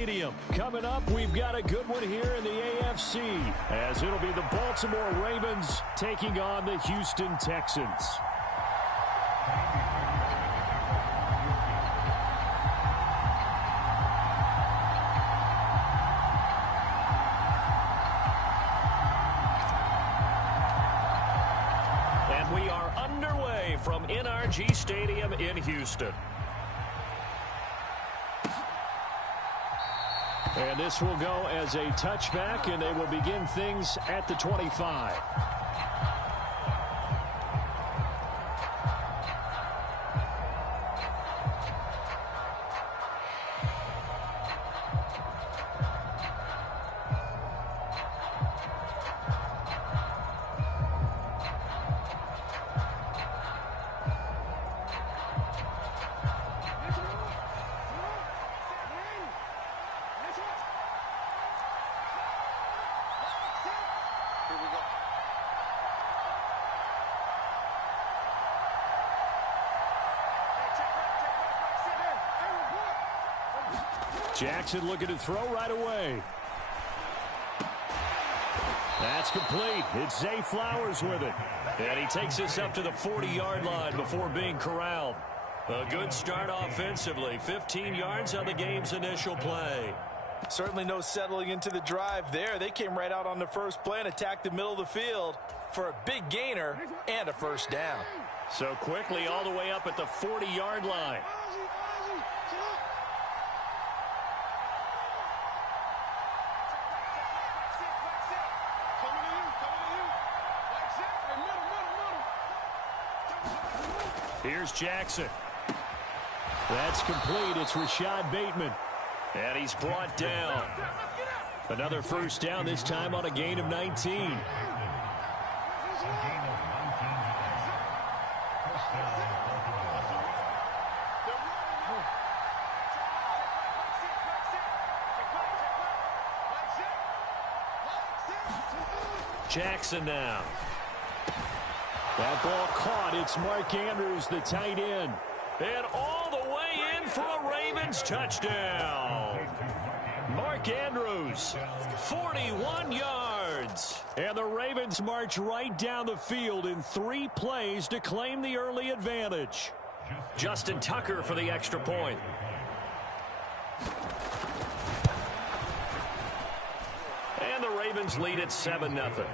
Coming up, we've got a good one here in the AFC, as it'll be the Baltimore Ravens taking on the Houston Texans. And we are underway from NRG Stadium in Houston. And this will go as a touchback, and they will begin things at the 25. Jackson looking to throw right away. That's complete. It's Zay Flowers with it. And he takes us up to the 40-yard line before being corralled. A good start offensively. 15 yards on the game's initial play. Certainly no settling into the drive there. They came right out on the first play and attacked the middle of the field for a big gainer and a first down. So quickly all the way up at the 40-yard line. Here's Jackson. That's complete. It's Rashad Bateman. And he's brought down. Another first down, this time on a gain of 19. Jackson now. That ball caught. It's Mark Andrews, the tight end. And all the way in for a Ravens touchdown. Mark Andrews, 41 yards. And the Ravens march right down the field in 3 plays to claim the early advantage. Justin Tucker for the extra point. And the Ravens lead at 7-0.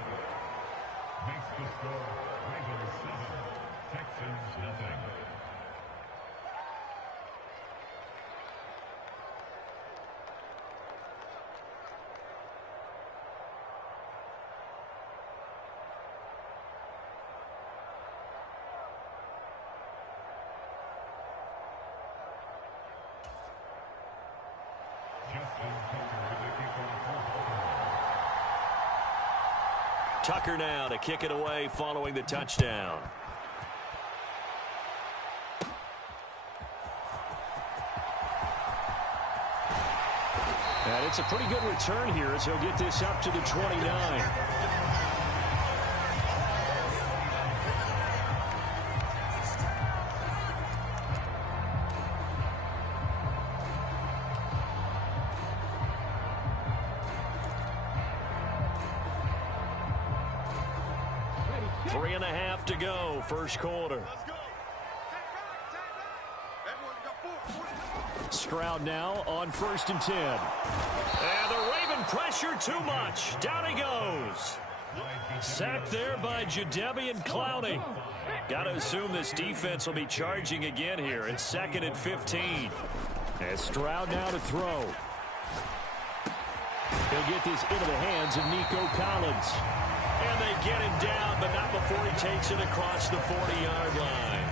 Tucker now to kick it away following the touchdown. And it's a pretty good return here as he'll get this up to the 29. To go, first quarter. Stroud now on 1st and 10. And the Raven pressure too much. Down he goes. Sacked there by Jadeveon Clowney. Got to assume this defense will be charging again here. It's 2nd and 15. And Stroud now to throw. He'll get this into the hands of Nico Collins. And they get him down, but not before he takes it across the 40-yard line.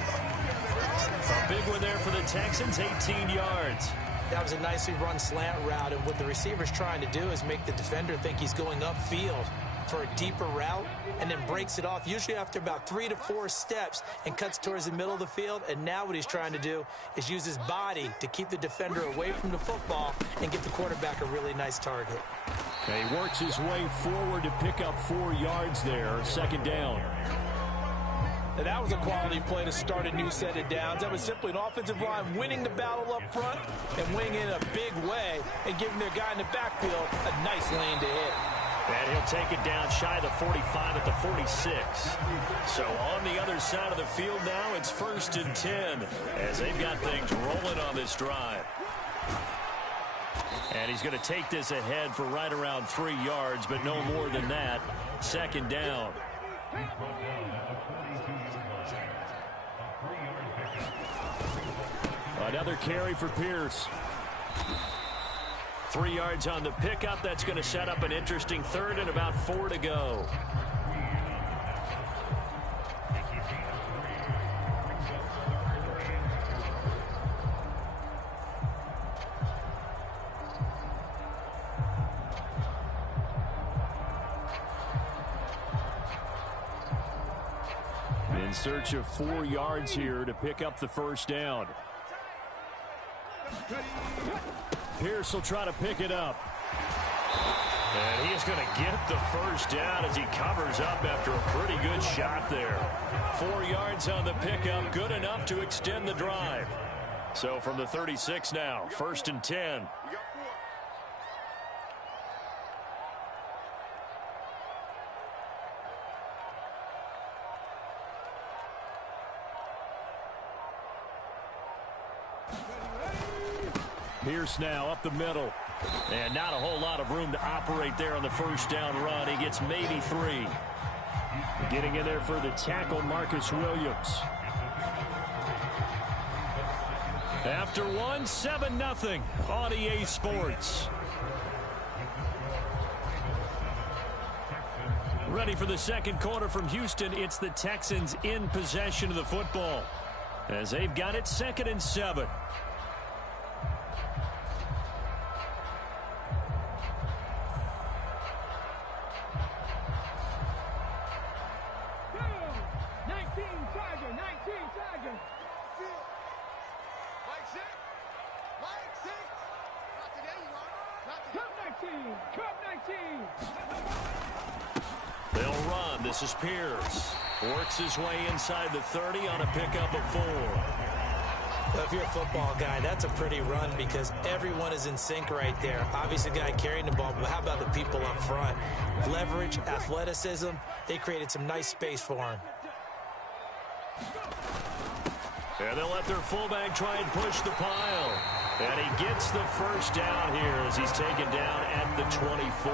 A big one there for the Texans, 18 yards. That was a nicely run slant route, and what the receiver's trying to do is make the defender think he's going upfield for a deeper route, and then breaks it off, usually after about 3 to 4 steps, and cuts towards the middle of the field. And now what he's trying to do is use his body to keep the defender away from the football and get the quarterback a really nice target. He works his way forward to pick up 4 yards there, 2nd down. And that was a quality play to start a new set of downs. That was simply an offensive line winning the battle up front and winning in a big way and giving their guy in the backfield a nice lane to hit. And he'll take it down shy of the 45 at the 46. So on the other side of the field now, it's 1st and 10 as they've got things rolling on this drive. And he's going to take this ahead for right around 3 yards, but no more than that. 2nd down. Another carry for Pierce. 3 yards on the pickup. That's going to set up an interesting 3rd and about 4 to go. In search of 4 yards here to pick up the 1st down. Pierce will try to pick it up. And he's going to get the 1st down as he covers up after a pretty good shot there. 4 yards on the pickup, good enough to extend the drive. So from the 36 now, 1st and 10. Pierce now up the middle. And not a whole lot of room to operate there on the 1st down run. He gets maybe 3. Getting in there for the tackle, Marcus Williams. After 1, 7-0 on EA Sports. Ready for the 2nd quarter from Houston. It's the Texans in possession of the football as they've got it 2nd and 7. They'll run. This is Pierce. Works his way inside the 30 on a pickup of 4. Well, if you're a football guy, that's a pretty run because everyone is in sync right there. Obviously, the guy carrying the ball, but how about the people up front? Leverage, athleticism, they created some nice space for him. And they'll let their fullback try and push the pile. And he gets the 1st down here as he's taken down at the 24.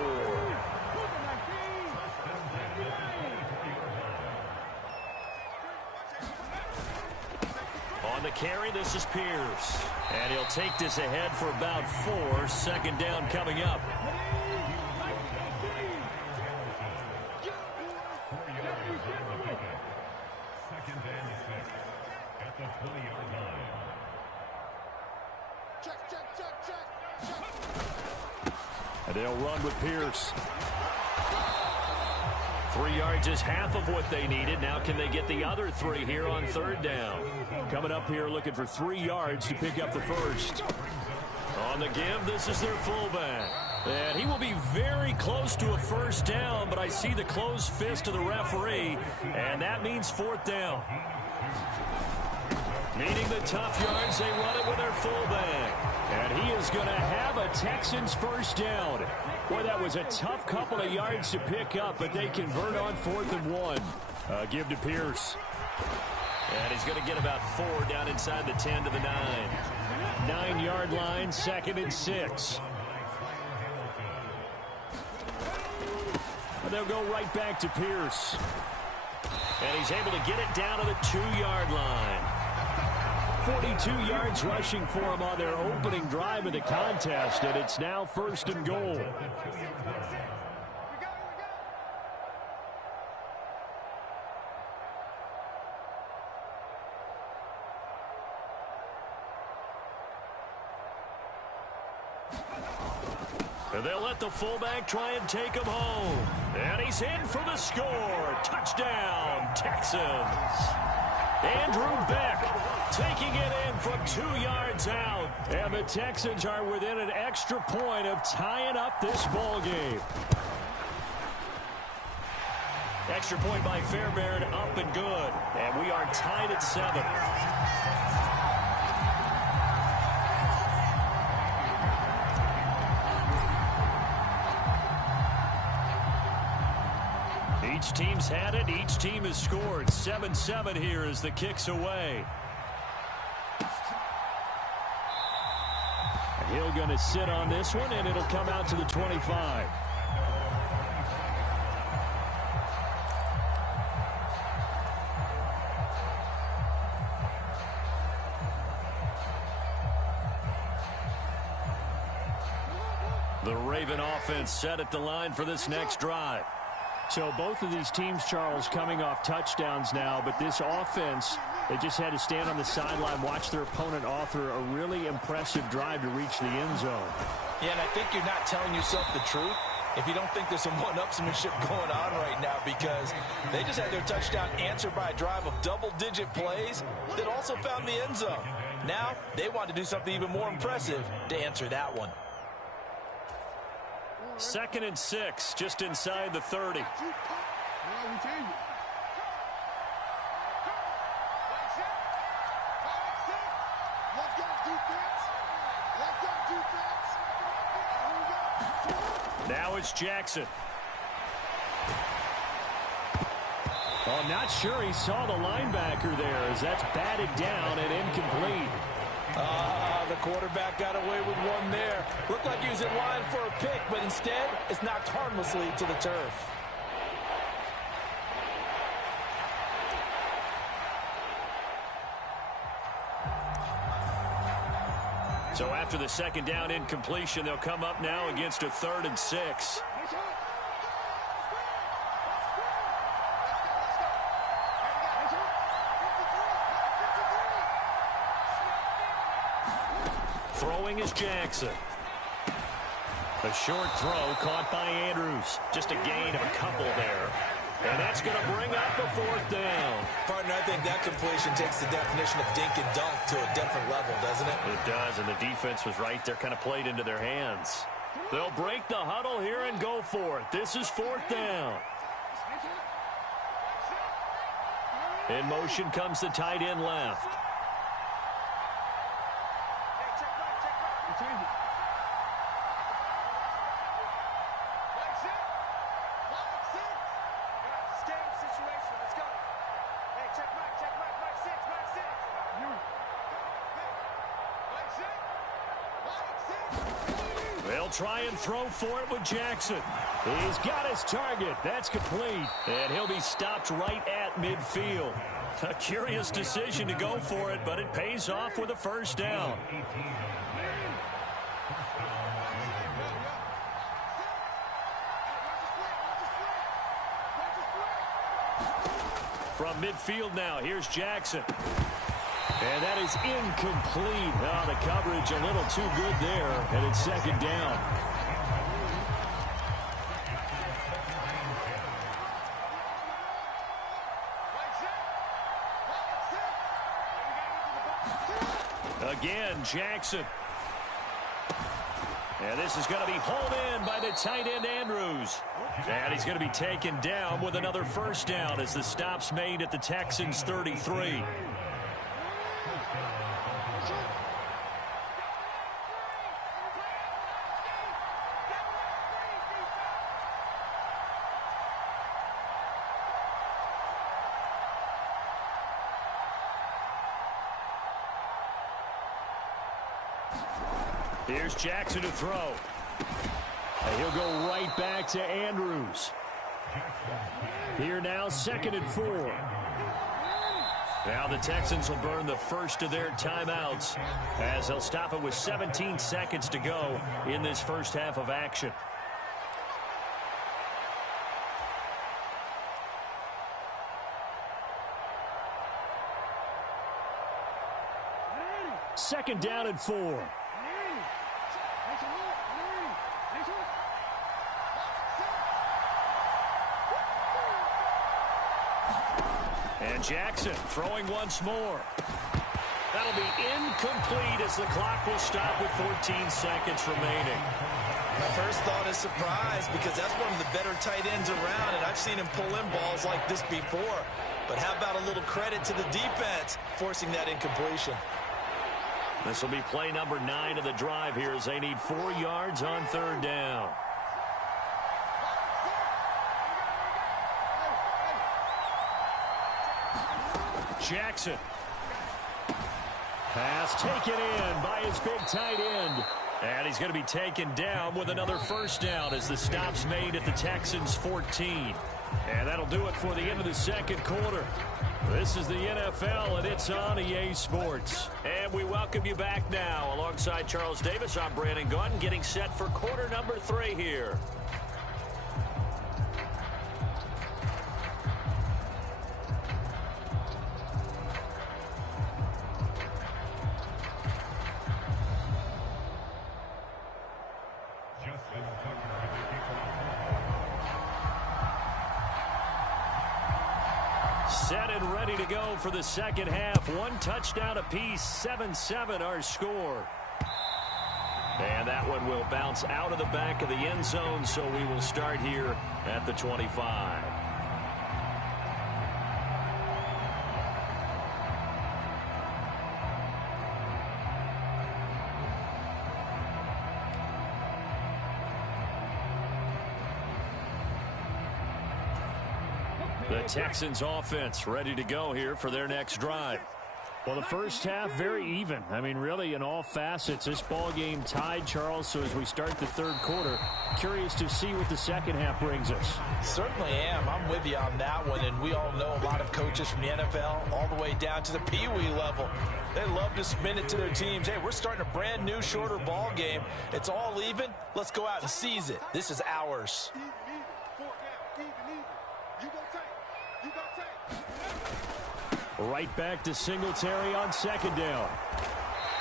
On the carry, this is Pierce. And he'll take this ahead for about 4. 2nd down coming up. And they'll run with Pierce. 3 yards is half of what they needed. Now can they get the other 3 here on 3rd down? Coming up here looking for 3 yards to pick up the 1st. On the give, this is their fullback. And he will be very close to a 1st down, but I see the closed fist of the referee, and that means 4th down. Needing the tough yards, they run it with their fullback. And he is going to have a Texans 1st down. Boy, that was a tough couple of yards to pick up, but they convert on 4th and 1. Give to Pierce. And he's going to get about 4 down inside the 10 to the 9. 9-yard line, 2nd and 6. And they'll go right back to Pierce. And he's able to get it down to the 2-yard line. 42 yards rushing for him on their opening drive of the contest, and it's now 1st and goal. And they'll let the fullback try and take him home. And he's in for the score. Touchdown, Texans. Andrew Beck taking it in from 2 yards out. And the Texans are within an extra point of tying up this ball game. Extra point by Fairbairn, up and good. And we are tied at 7. Each team's had it. Each team has scored. 7-7 here as the kick's away. Hill going to sit on this one, and it'll come out to the 25. The Raven offense set at the line for this next drive. So both of these teams, Charles, coming off touchdowns now, but this offense, they just had to stand on the sideline, watch their opponent author a really impressive drive to reach the end zone. Yeah, and I think you're not telling yourself the truth if you don't think there's some one-upsmanship going on right now, because they just had their touchdown answered by a drive of double-digit plays that also found the end zone. Now they want to do something even more impressive to answer that one. 2nd and 6, just inside the 30. Now it's Jackson. Oh, I'm not sure he saw the linebacker there as that's batted down and incomplete. The quarterback got away with one there. Looked like he was in line for a pick, but instead it's knocked harmlessly to the turf. So after the 2nd down incompletion, they'll come up now against a 3rd and 6. Throwing is Jackson. A short throw caught by Andrews. Just a gain of a couple there. And that's going to bring up a 4th down. Partner, I think that completion takes the definition of dink and dunk to a different level, doesn't it? It does, and the defense was right there, kind of played into their hands. They'll break the huddle here and go for it. This is 4th down. In motion comes the tight end left. They'll try and throw for it with Jackson. He's got his target. That's complete. And he'll be stopped right at midfield. A curious decision to go for it, but it pays off with a 1st down. From midfield now, here's Jackson. And that is incomplete. Oh, the coverage a little too good there, and it's 2nd down. Again, Jackson. And this is going to be hauled in by the tight end, Andrews. And he's going to be taken down with another 1st down as the stop's made at the Texans' 33. Here's Jackson to throw. And he'll go right back to Andrews. Here now, 2nd and 4. Now the Texans will burn the first of their timeouts as they'll stop it with 17 seconds to go in this first half of action. Second down and 4. And Jackson throwing once more. That'll be incomplete as the clock will stop with 14 seconds remaining. My first thought is surprise because that's one of the better tight ends around, and I've seen him pull in balls like this before. But how about a little credit to the defense forcing that incompletion? This will be play number 9 of the drive here as they need 4 yards on 3rd down. Jackson. Pass taken in by his big tight end. And he's going to be taken down with another first down as the stop's made at the Texans' 14. And that'll do it for the end of the second quarter. This is the NFL, and it's on EA Sports. And we welcome you back now. Alongside Charles Davis, I'm Brandon Gunn, getting set for quarter number 3 here. Set and ready to go for the second half. 1 touchdown apiece, 7-7 our score. And that one will bounce out of the back of the end zone, so we will start here at the 25. The Texans offense ready to go here for their next drive. Well, the first half, very even. I mean, really, in all facets, this ball game tied, Charles. So as we start the third quarter, curious to see what the second half brings us. Certainly am. I'm with you on that one. And we all know a lot of coaches from the NFL all the way down to the Pee-wee level. They love to spin it to their teams. Hey, we're starting a brand new, shorter ball game. It's all even. Let's go out and seize it. This is ours. Right back to Singletary on second down.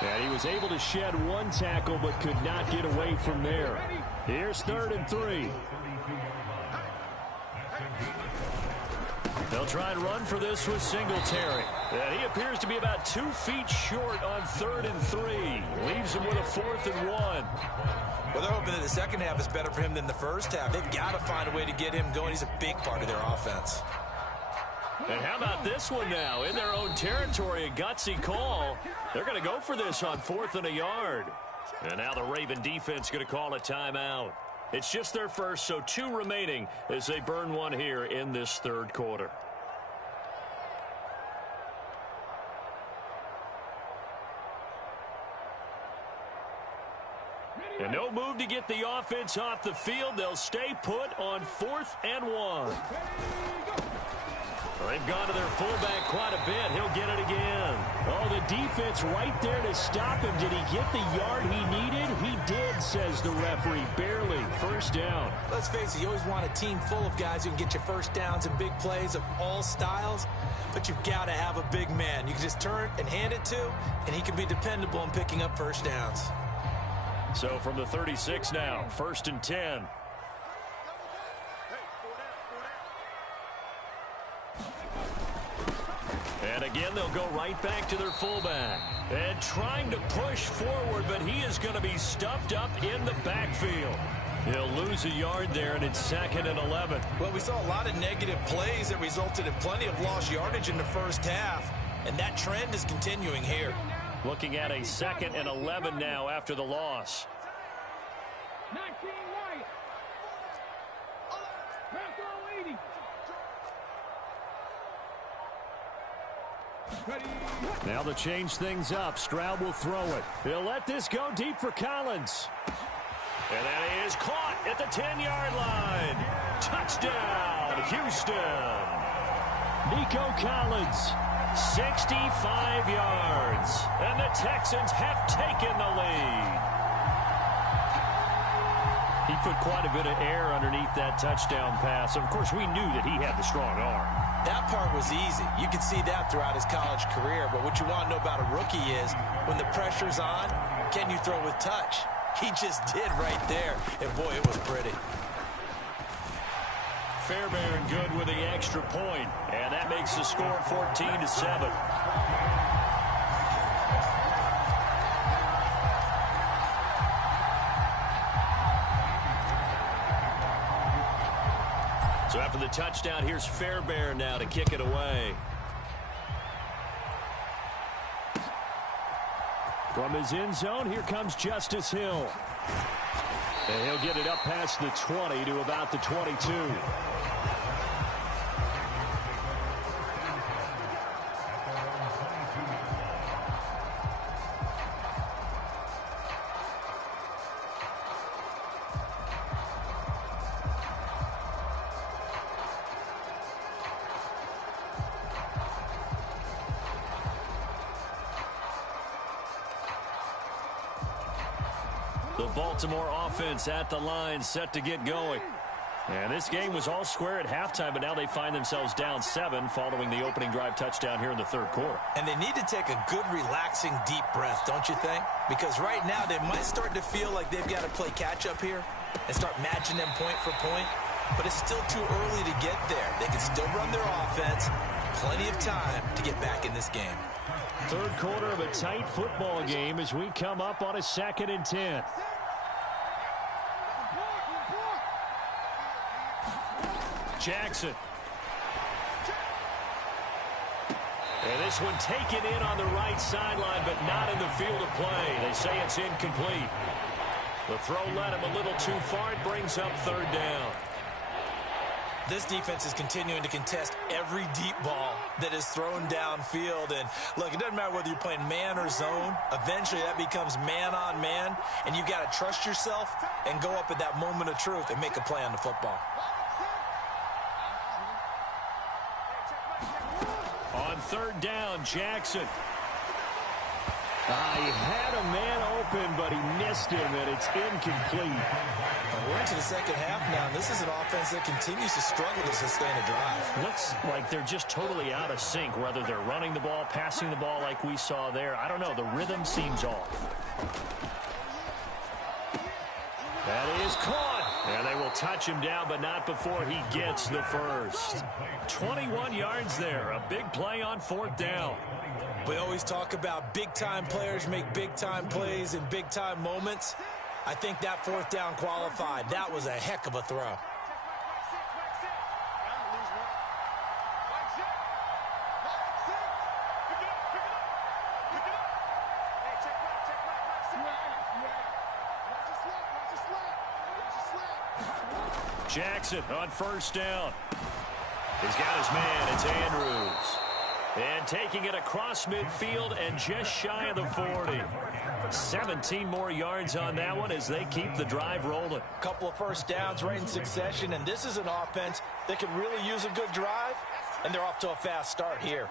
And he was able to shed 1 tackle but could not get away from there. Here's 3rd and 3. They'll try and run for this with Singletary. And he appears to be about 2 feet short on 3rd and 3. Leaves him with a 4th and 1. Well, they're hoping that the second half is better for him than the first half. They've got to find a way to get him going. He's a big part of their offense. And how about this one now? In their own territory, a gutsy call. They're going to go for this on 4th and a yard. And now the Raven defense going to call a timeout. It's just their first, so 2 remaining as they burn 1 here in this third quarter. And no move to get the offense off the field. They'll stay put on 4th and 1. They've gone to their fullback quite a bit. He'll get it again. Oh, the defense right there to stop him. Did he get the yard he needed? He did, says the referee. Barely. First down. Let's face it, you always want a team full of guys who can get you first downs and big plays of all styles, but you've got to have a big man you can just turn and hand it to, and he can be dependable in picking up first downs. So from the 36 now, 1st and 10. And again, they'll go right back to their fullback. And trying to push forward, but he is going to be stuffed up in the backfield. He'll lose a yard there, and it's 2nd and 11. Well, we saw a lot of negative plays that resulted in plenty of lost yardage in the first half, and that trend is continuing here. Looking at a 2nd and 11 now after the loss. 19 right. Back 80. Now to change things up, Stroud will throw it. He'll let this go deep for Collins. And that is caught at the 10-yard line. Touchdown, Houston. Nico Collins. 65 yards. And the Texans have taken the lead. He put quite a bit of air underneath that touchdown pass. Of course, we knew that he had the strong arm. That part was easy. You could see that throughout his college career. But what you want to know about a rookie is when the pressure's on, can you throw with touch? He just did right there. And, boy, it was pretty. Fairbairn good with the extra point. And that makes the score 14-7. So after the touchdown, here's Fairbairn now to kick it away. From his end zone, here comes Justice Hill. And he'll get it up past the 20 to about the 22. The Baltimore offense at the line, set to get going. And this game was all square at halftime, but now they find themselves down 7 following the opening drive touchdown here in the third quarter. And they need to take a good, relaxing, deep breath, don't you think? Because right now they might start to feel like they've got to play catch-up here and start matching them point for point. But it's still too early to get there. They can still run their offense. Plenty of time to get back in this game. Third quarter of a tight football game as we come up on a 2nd and 10. Jackson. And this one taken in on the right sideline, but not in the field of play. They say it's incomplete. The throw led him a little too far. It brings up 3rd down. This defense is continuing to contest every deep ball that is thrown downfield. And, look, it doesn't matter whether you're playing man or zone. Eventually, that becomes man-on-man, and you've got to trust yourself and go up at that moment of truth and make a play on the football. On 3rd down, Jackson. He had a man open, but he missed him, and it's incomplete. We're into the second half now, and this is an offense that continues to struggle to sustain a drive. Looks like they're just totally out of sync, whether they're running the ball, passing the ball like we saw there. I don't know. The rhythm seems off. That is caught. And they will touch him down, but not before he gets the first. 21 yards there. A big play on 4th down. We always talk about big-time players make big-time plays in big-time moments. I think that 4th down qualified. That was a heck of a throw. Jackson on 1st down. He's got his man. It's Andrews. And taking it across midfield and just shy of the 40. 17 more yards on that one as they keep the drive rolling. Couple of 1st downs right in succession, and this is an offense that can really use a good drive, and they're off to a fast start here.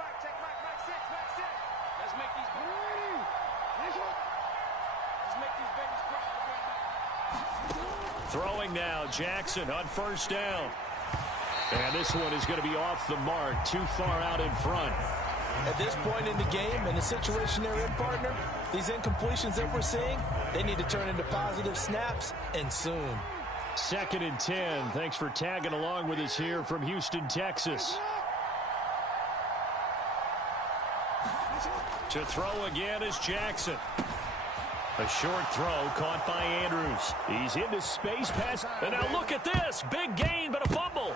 Throwing now, Jackson on 1st down. And this one is going to be off the mark, too far out in front. At this point in the game, in the situation they're in, partner, these incompletions that we're seeing, they need to turn into positive snaps, and soon. 2nd and 10. Thanks for tagging along with us here from Houston, Texas. To throw again is Jackson. A short throw caught by Andrews. He's into space pass. And now look at this. Big gain, but a fumble.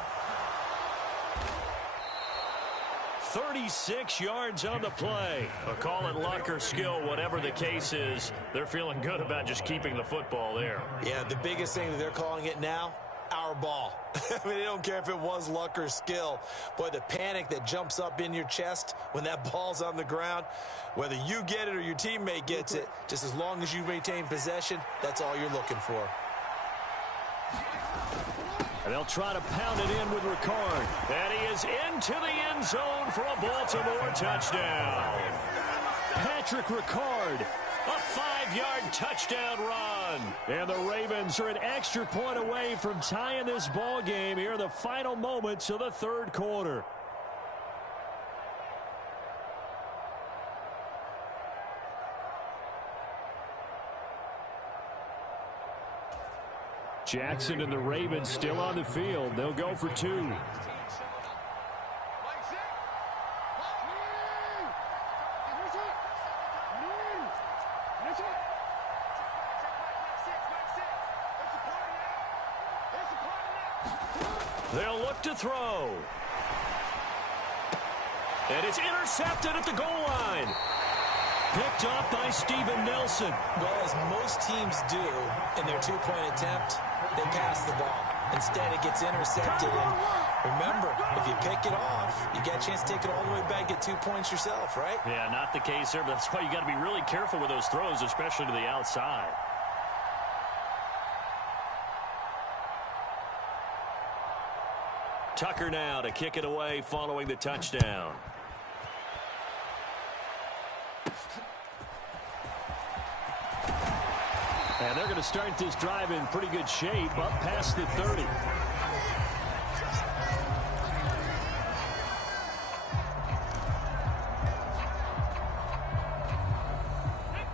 36 yards on the play. Call it luck or skill, whatever the case is. They're feeling good about just keeping the football there. Yeah, the biggest thing that they're calling it now, our ball. I mean, they don't care if it was luck or skill. Boy, the panic that jumps up in your chest when that ball's on the ground, whether you get it or your teammate gets it, just as long as you maintain possession, that's all you're looking for. And they'll try to pound it in with Ricard. And he is into the end zone for a Baltimore touchdown. Patrick Ricard. A 5-yard touchdown run. And the Ravens are an extra point away from tying this ball game here in the final moments of the third quarter. Jackson and the Ravens still on the field. They'll go for 2. They'll look to throw. And it's intercepted at the goal line. Picked up by Steven Nelson. Well, as most teams do in their two-point attempt, they pass the ball. Instead, it gets intercepted. And remember, if you pick it off, you get a chance to take it all the way back, get 2 points yourself, right? Yeah, not the case there, but that's why you got to be really careful with those throws, especially to the outside. Tucker now to kick it away following the touchdown. And they're going to start this drive in pretty good shape, up past the 30.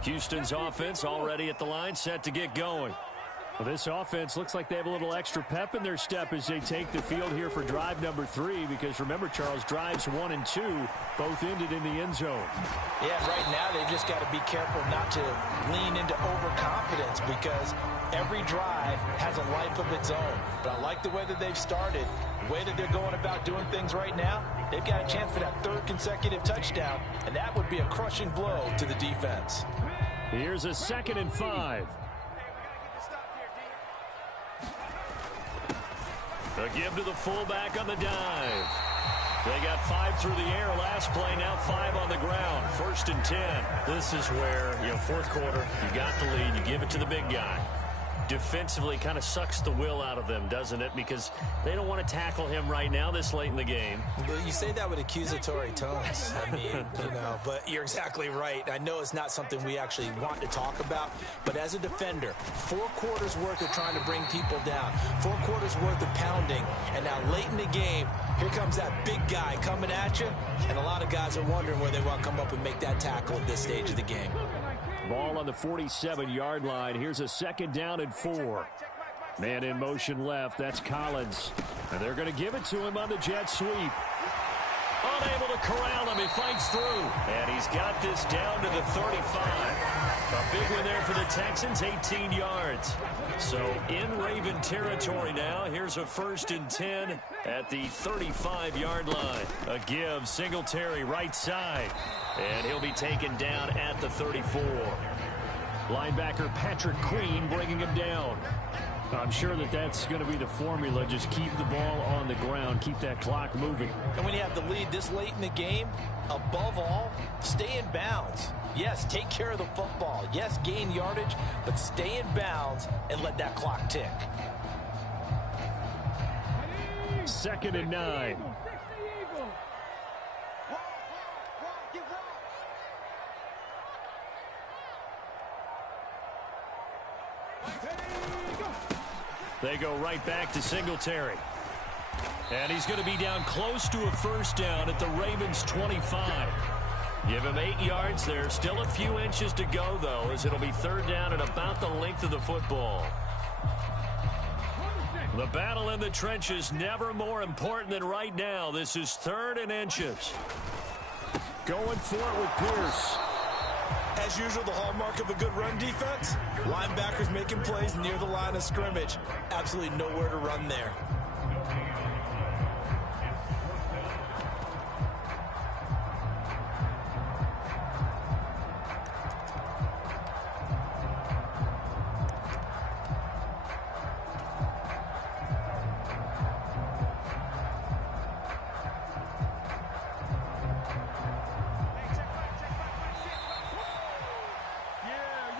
Houston's offense already at the line, set to get going. Well, this offense looks like they have a little extra pep in their step as they take the field here for drive number 3, because remember, Charles, drives 1 and 2 both ended in the end zone. Yeah, right now they've just got to be careful not to lean into overconfidence, because every drive has a life of its own. But I like the way that they've started, the way that they're going about doing things right now. They've got a chance for that 3rd consecutive touchdown, and that would be a crushing blow to the defense. Here's a 2nd and 5. A give to the fullback on the dive. They got 5 through the air last play, now 5 on the ground. 1st and 10. This is where, 4th quarter, you got the lead, you give it to the big guy. Defensively kind of sucks the will out of them, doesn't it? Because they don't want to tackle him right now this late in the game. Well, you say that with accusatory tones. I mean, but you're exactly right. I know it's not something we actually want to talk about, but as a defender, 4 quarters worth of trying to bring people down, 4 quarters worth of pounding, and now late in the game, here comes that big guy coming at you, and a lot of guys are wondering where they want to come up and make that tackle at this stage of the game. Ball on the 47-yard line. Here's a 2nd down and 4. Man in motion left. That's Collins. And they're going to give it to him on the jet sweep. Unable to corral him. He fights through. And he's got this down to the 35. A big one there for the Texans, 18 yards. So in Raven territory now. Here's a 1st and 10 at the 35-yard line. A give, Singletary right side. And he'll be taken down at the 34. Linebacker Patrick Queen bringing him down. I'm sure that's going to be the formula. Just keep the ball on the ground. Keep that clock moving. And when you have the lead this late in the game, above all, stay in bounds. Yes, take care of the football. Yes, gain yardage, but stay in bounds and let that clock tick. 2nd and 9. They go right back to Singletary. And he's going to be down close to a 1st down at the Ravens' 25. Give him 8 yards there. Still a few inches to go, though, as it'll be 3rd down at about the length of the football. The battle in the trenches never more important than right now. This is 3rd and inches. Going for it with Pierce. As usual, the hallmark of a good run defense, linebackers making plays near the line of scrimmage. Absolutely nowhere to run there.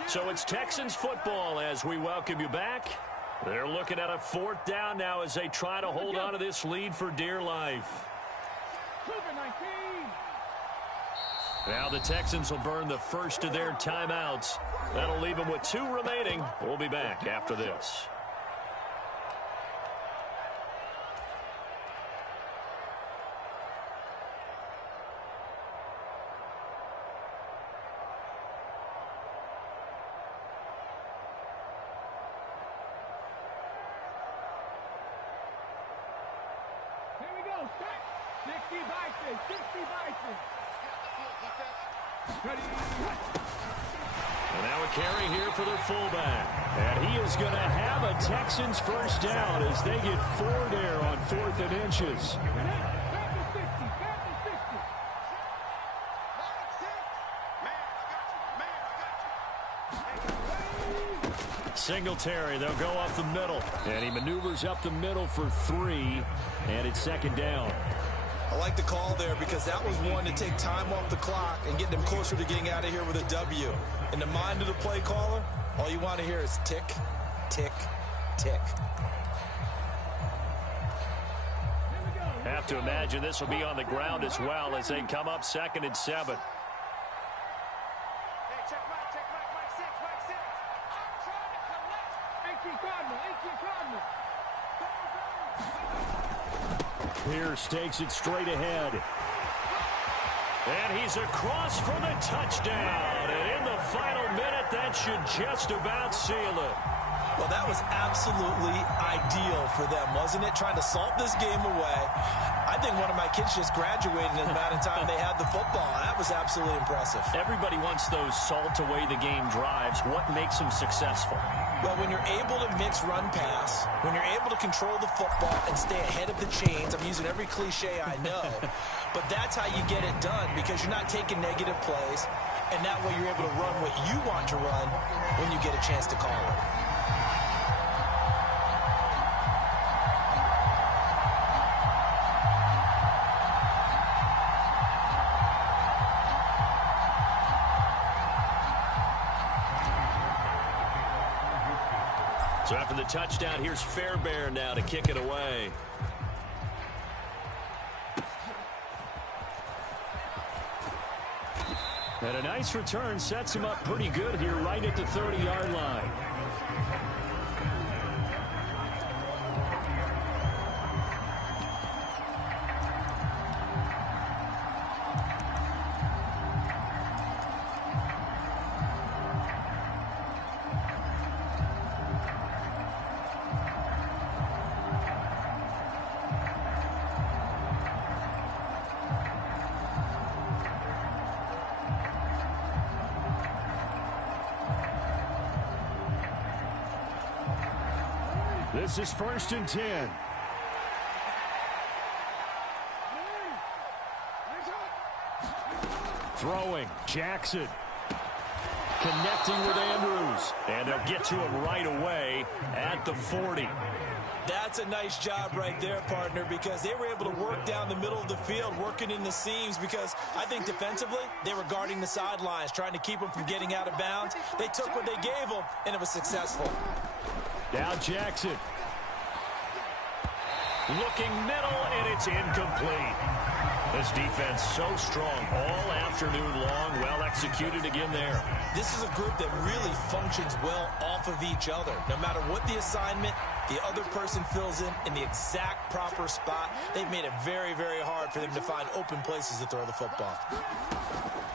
So it's Texans football as we welcome you back. They're looking at a 4th down now as they try to hold on to this lead for dear life. Now the Texans will burn the first of their timeouts. That'll leave them with 2 remaining. We'll be back after this. And now a carry here for their fullback. And he is going to have a Texans first down as they get 4 there on 4th and inches. Singletary, they'll go up the middle. And he maneuvers up the middle for 3, and it's 2nd down. I like the call there because that was one to take time off the clock and get them closer to getting out of here with a W. In the mind of the play caller, all you want to hear is tick, tick, tick. Have to imagine this will be on the ground as well as they come up 2nd and 7. Pierce takes it straight ahead. And he's across for the touchdown. And in the final minute, that should just about seal it. Well, that was absolutely ideal for them, wasn't it? Trying to salt this game away. I think one of my kids just graduated in the amount of time they had the football. That was absolutely impressive. Everybody wants those salt away the game drives. What makes them successful? Well, when you're able to mix run-pass, when you're able to control the football and stay ahead of the chains, I'm using every cliche I know, but that's how you get it done because you're not taking negative plays, and that way you're able to run what you want to run when you get a chance to call it. So after the touchdown, here's Fairbairn now to kick it away. And a nice return sets him up pretty good here right at the 30-yard line. This is 1st and 10. Throwing, Jackson. Connecting with Andrews. And they'll get to him right away at the 40. That's a nice job right there, partner, because they were able to work down the middle of the field, working in the seams, because I think defensively they were guarding the sidelines, trying to keep them from getting out of bounds. They took what they gave them, and it was successful. Now Jackson. Looking middle, and it's incomplete. This defense so strong all afternoon long. Well executed again there. This is a group that really functions well off of each other. No matter what the assignment, the other person fills in the exact proper spot. They've made it very, very hard for them to find open places to throw the football.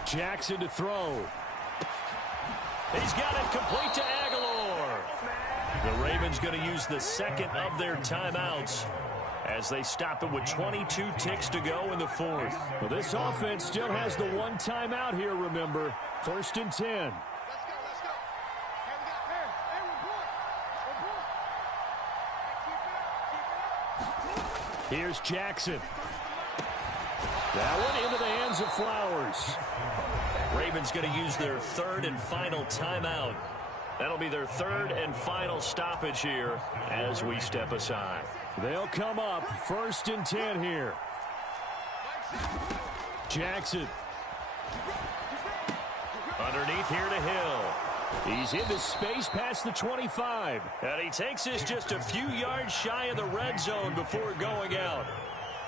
Jackson to throw. He's got it complete to Aguilar. The Ravens going to use the 2nd of their timeouts as they stop it with 22 ticks to go in the 4th. Well, this offense still has the 1 timeout here, remember. 1st and 10. Let's go. Hey, Here's Jackson. That one into the hands of Flowers. Ravens going to use their 3rd and final timeout. That'll be their 3rd and final stoppage here as we step aside. They'll come up 1st and 10 here. Jackson. Underneath here to Hill. He's into space past the 25. And he takes this just a few yards shy of the red zone before going out.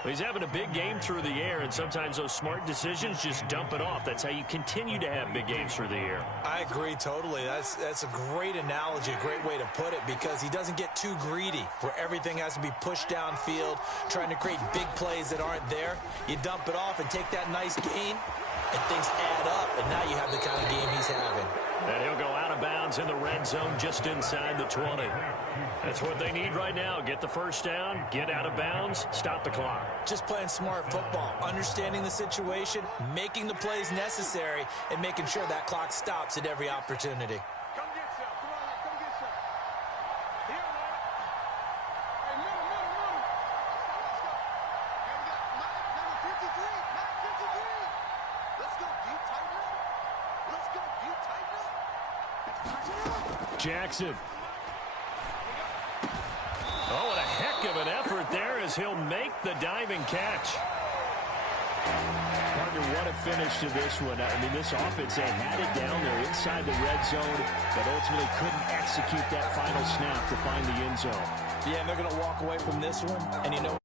He's having a big game through the air, and sometimes those smart decisions just dump it off. That's how you continue to have big games through the air. I agree totally. That's a great analogy, a great way to put it, because he doesn't get too greedy where everything has to be pushed downfield, trying to create big plays that aren't there. You dump it off and take that nice gain, and things add up, and now you have the kind of game he's having. And he'll go out of bounds in the red zone just inside the 20. That's what they need right now. Get the first down, get out of bounds, stop the clock. Just playing smart football, understanding the situation, making the plays necessary, and making sure that clock stops at every opportunity. Come get some. Come on, come get some. Here, man. Hey, middle. Let's go. Hey, we got Mac, number 53. Mac 53. Let's go deep, tighten up. Let's go deep, tighten up. Jackson. Oh, what a heck of an effort there as he'll make the diving catch. Partner, what a finish to this one. I mean, this offense, they had it down there inside the red zone, but ultimately couldn't execute that final snap to find the end zone. Yeah, and they're going to walk away from this one, and you know